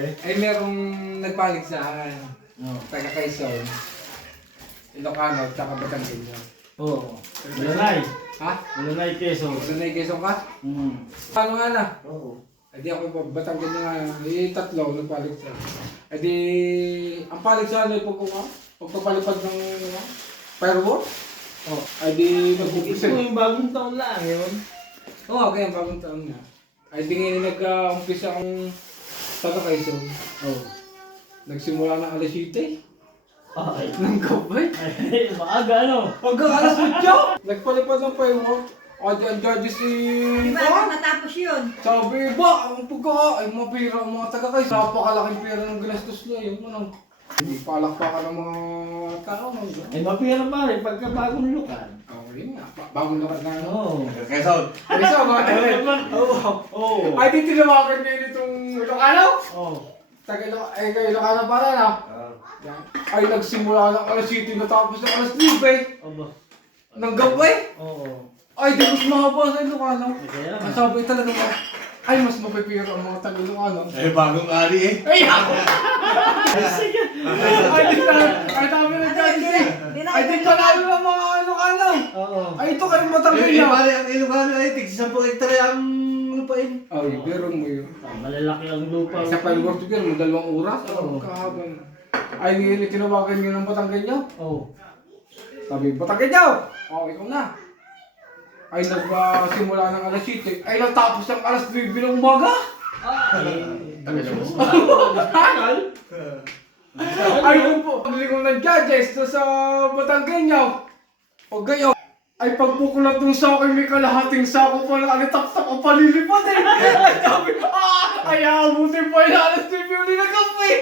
eh. Ay, merong nagpalig sa akin. Oo. Taga Quezon. Ilocano, tsaka Batangueño. Oo. Bulanay. Ha? Bulanay Quezon. Sanay Quezon ka? Hmm. Paano nga na? Oo. Ay di ako Batangueño nga. Tatlo nagpalig sa. Ay di, ang palig sa ano, pagpapalipad ng firework. Oh. Ay di, Ito nag-umpisa. yung bagong taon lang yun. Oo, kaya bagong taon na. Ay di ngayon nag-umpisa ang taga Quezon. Oo. Nagsimula ng alas 7. Ay. Nang gabay. Ay, maaga ano? Hanggang alas 8. Nagpalipad ng firework. Ay di, ang judges si... Di ba natapos yun? Sabi ba, ang pagka, ay mga pera, ang mga taga Quezon. Napakalaking pera ng ginastos na yun. Ano? Palakpakan ng mga tao. Ay, mapira pa rin pagka bagong lukan. Okay nga, bagong lakas na ano. Oo. Quezon. Ay, sa mga Oo. Oo. Ay, di tinawagan niya itong Ilocano. Oo. Ay, kayo Ilocano pala na. Yan. Ay, nagsimula ng alas 7 natapos ng alas 9. Aba. Nang gabay. Oo. Ay, di mas mahaba sa Ilocano. Kaya Ang sabi talaga mo, ay, mas mapipira ang mga taga Ilocano. Eh, bagong ari eh. Ay, ako! sige. Ay, di na, ay, dami ng judges eh. Ay, di panalo ng mga Ilocano. Oo. Ay, ito kayo matanggal Eh, niya. pare, ang Ilocano ay tig 10 hektare ang lupain. Ay, pero mo yun. Malalaki ang lupa. Sa fireworks siguro, mo 2 oras. Oo. Kahaba na. Ay, ngayon tinawagan niyo ng Batangueño. Oo. Sabi, Batangueño! Oh, ikaw na. Ay, nagsimula ng alas 7. Ay, natapos ng alas 9 ng umaga. Ay, yun po. Paglingon ng judges doon sa Batangueño. O gayo. Ay, pagbukulat nung sa akin, may kalahating sako pa na alitap-tap ang palilipad eh. Ay, sabi, ay, abutin pa yung alas 9 uli na kape.